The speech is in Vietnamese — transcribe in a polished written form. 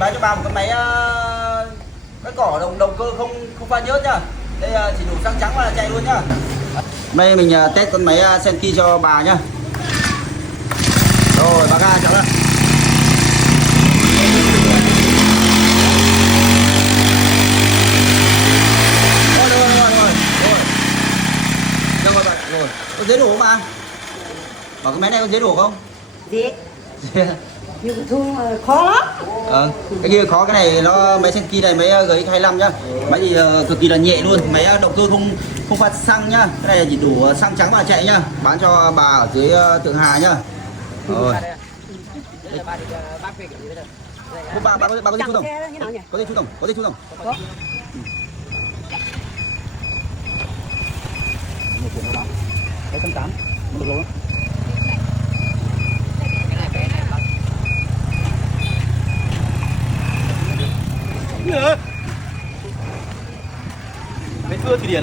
Bán cho bà một cái máy cái cỏ động cơ không pha nhớt nhá. Đây chỉ đủ xăng trắng và chạy luôn nhá. Hôm nay mình test con máy senki cho bà nhá. Rồi bà ga cháu ạ. Rồi. Có dễ đổ không bà? Bảo cái máy này có dễ đổ không? Dễ. Nhưng thương khó lắm. Cái kia khó, cái này nó máy senki này máy GX25 nhá. Máy thì cực kỳ là nhẹ luôn, máy động cơ không pha xăng nhá. Cái này chỉ đủ xăng trắng mà chạy nhá. Bán cho bà ở dưới Thượng Hà nhá. Rồi. Bà có dây chú tổng? Có dây chú tổng? Có dây chú tổng? Có. Cái 108 một lỗ. Bên Thưa Thủy Điển.